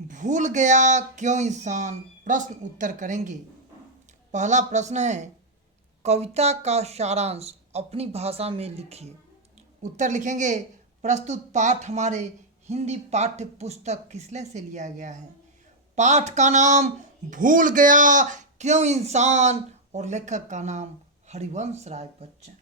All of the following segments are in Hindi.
भूल गया क्यों इंसान। प्रश्न उत्तर करेंगे। पहला प्रश्न है, कविता का सारांश अपनी भाषा में लिखिए। उत्तर लिखेंगे, प्रस्तुत पाठ हमारे हिंदी पाठ्य पुस्तक किसले से लिया गया है। पाठ का नाम भूल गया क्यों इंसान और लेखक का नाम हरिवंश राय बच्चन।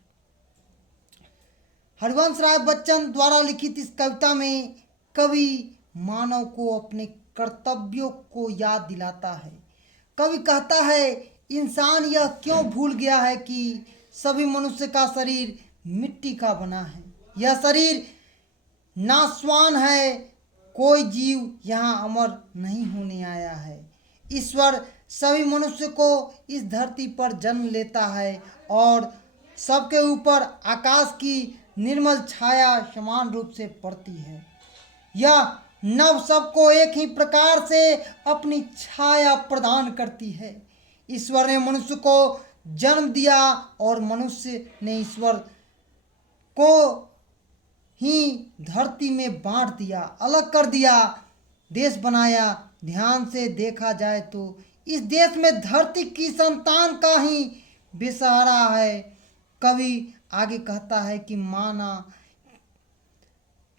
हरिवंश राय बच्चन द्वारा लिखित इस कविता में कवि मानव को अपने कर्तव्यों को याद दिलाता है। कवि कहता है, इंसान यह क्यों भूल गया है कि सभी मनुष्य का शरीर मिट्टी का बना है। यह शरीर नाशवान है, कोई जीव यहाँ अमर नहीं होने आया है। ईश्वर सभी मनुष्य को इस धरती पर जन्म लेता है और सबके ऊपर आकाश की निर्मल छाया समान रूप से पड़ती है। यह नव सबको एक ही प्रकार से अपनी छाया प्रदान करती है। ईश्वर ने मनुष्य को जन्म दिया और मनुष्य ने ईश्वर को ही धरती में बांट दिया, अलग कर दिया, देश बनाया। ध्यान से देखा जाए तो इस देश में धरती की संतान का ही बेसहारा है। कवि आगे कहता है कि माना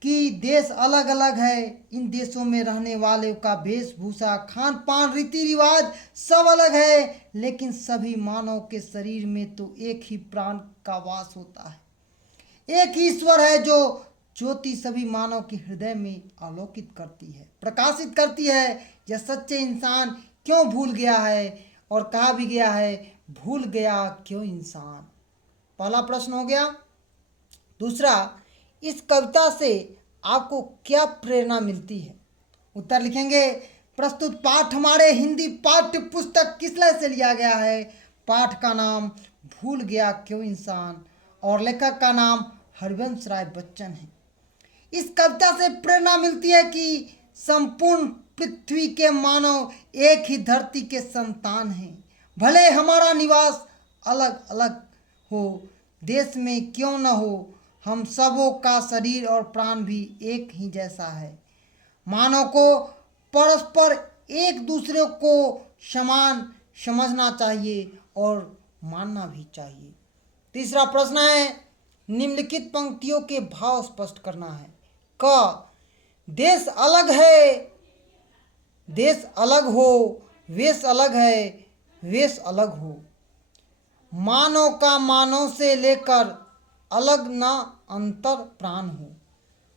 कि देश अलग अलग है, इन देशों में रहने वाले का वेशभूषा, खान पान, रीति रिवाज सब अलग है, लेकिन सभी मानव के शरीर में तो एक ही प्राण का वास होता है। एक ही ईश्वर है जो ज्योति सभी मानव के हृदय में आलोकित करती है, प्रकाशित करती है। यह सच्चे इंसान क्यों भूल गया है, और कहा भी गया है, भूल गया क्यों इंसान। पहला प्रश्न हो गया। दूसरा, इस कविता से आपको क्या प्रेरणा मिलती है। उत्तर लिखेंगे, प्रस्तुत पाठ हमारे हिंदी पाठ्य पुस्तक किसले से लिया गया है। पाठ का नाम भूल गया क्यों इंसान और लेखक का नाम हरिवंश राय बच्चन है। इस कविता से प्रेरणा मिलती है कि संपूर्ण पृथ्वी के मानव एक ही धरती के संतान हैं। भले हमारा निवास अलग अलग हो, देश में क्यों न हो, हम सबों का शरीर और प्राण भी एक ही जैसा है। मानव को परस्पर एक दूसरे को समान समझना चाहिए और मानना भी चाहिए। तीसरा प्रश्न है, निम्नलिखित पंक्तियों के भाव स्पष्ट करना है। क, देश अलग है, देश अलग हो, वेश अलग है, वेश अलग हो। मानव का मानव से लेकर अलग न अंतर प्राण हो।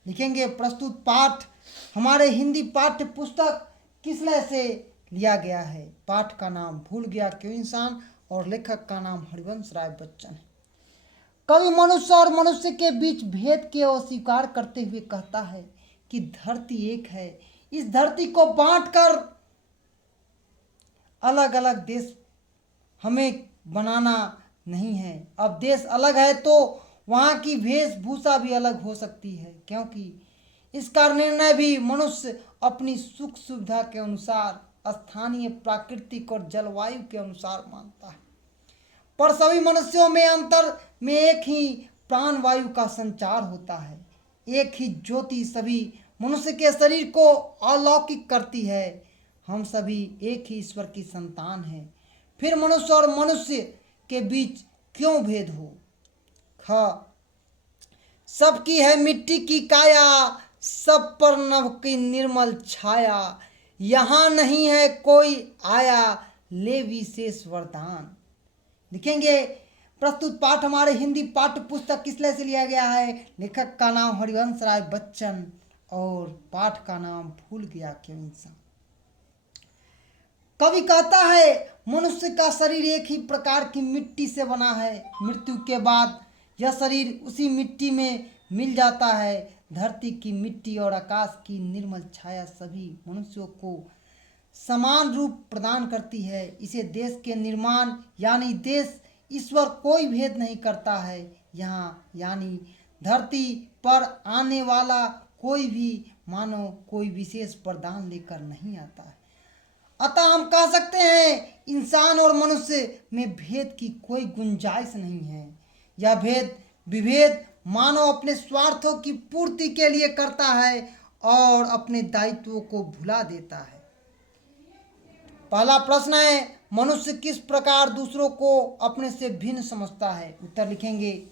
लिखेंगे, प्रस्तुत पाठ हमारे हिंदी पाठ्य पुस्तक किसले से लिया गया है। पाठ का नाम भूल गया क्यों इंसान और लेखक का नाम हरिवंश राय बच्चन है। कवि मनुष्य और मनुष्य के बीच भेद के अस्वीकार करते हुए कहता है कि धरती एक है। इस धरती को बांटकर अलग अलग देश हमें बनाना नहीं है। अब देश अलग है तो वहाँ की वेशभूषा भी अलग हो सकती है, क्योंकि इसका निर्णय भी मनुष्य अपनी सुख सुविधा के अनुसार, स्थानीय प्राकृतिक और जलवायु के अनुसार मानता है। पर सभी मनुष्यों में अंतर में एक ही प्राणवायु का संचार होता है। एक ही ज्योति सभी मनुष्य के शरीर को अलौकिक करती है। हम सभी एक ही ईश्वर की संतान हैं। फिर मनुष्य और मनुष्य के बीच क्यों भेद हो। ख, सबकी है मिट्टी की काया, सब पर नभ की निर्मल छाया। यहाँ नहीं है कोई आया, ले विशेष वरदान। लिखेंगे, प्रस्तुत पाठ हमारे हिंदी पाठ्य पुस्तक किसले से लिया गया है। लेखक का नाम हरिवंश राय बच्चन और पाठ का नाम भूल गया क्यों इंसान। कवि कहता है, मनुष्य का शरीर एक ही प्रकार की मिट्टी से बना है। मृत्यु के बाद यह शरीर उसी मिट्टी में मिल जाता है। धरती की मिट्टी और आकाश की निर्मल छाया सभी मनुष्यों को समान रूप प्रदान करती है। इसे देश के निर्माण यानी देश ईश्वर कोई भेद नहीं करता है। यहाँ यानी धरती पर आने वाला कोई भी मानव कोई विशेष वरदान लेकर नहीं आता है। अतः हम कह सकते हैं, इंसान और मनुष्य में भेद की कोई गुंजाइश नहीं है। यह भेद विभेद मानव अपने स्वार्थों की पूर्ति के लिए करता है और अपने दायित्वों को भुला देता है। पहला प्रश्न है, मनुष्य किस प्रकार दूसरों को अपने से भिन्न समझता है? उत्तर लिखेंगे,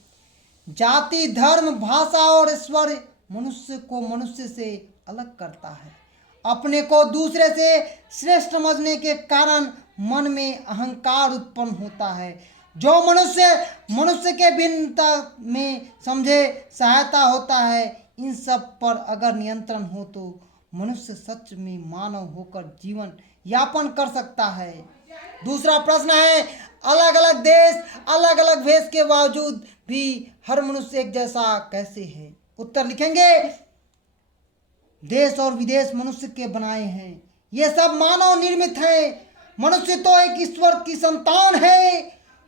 जाति, धर्म, भाषा और ईश्वर मनुष्य को मनुष्य से अलग करता है। अपने को दूसरे से श्रेष्ठ समझने के कारण मन में अहंकार उत्पन्न होता है। जो मनुष्य मनुष्य के भिन्नता में समझे सहायता होता है, इन सब पर अगर नियंत्रण हो तो मनुष्य सच में मानव होकर जीवन यापन कर सकता है। दूसरा प्रश्न है, अलग अलग देश, अलग अलग भेष के बावजूद भी हर मनुष्य एक जैसा कैसे है? उत्तर लिखेंगे, देश और विदेश मनुष्य के बनाए हैं, ये सब मानव निर्मित हैं। मनुष्य तो एक ईश्वर की संतान है।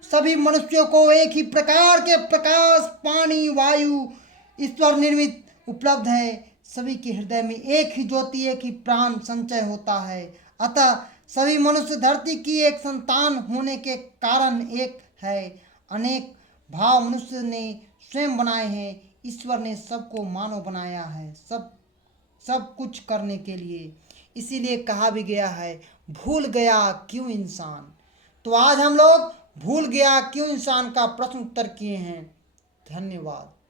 सभी मनुष्यों को एक ही प्रकार के प्रकाश, पानी, वायु ईश्वर निर्मित उपलब्ध है। सभी के हृदय में एक ही ज्योति, एक ही प्राण संचय होता है। अतः सभी मनुष्य धरती की एक संतान होने के कारण एक है। अनेक भाव मनुष्य ने स्वयं बनाए हैं। ईश्वर ने सबको मानव बनाया है, सब कुछ करने के लिए। इसीलिए कहा भी गया है, भूल गया क्यों इंसान। तो आज हम लोग भूल गया क्यों इंसान का प्रश्न उत्तर किए हैं। धन्यवाद।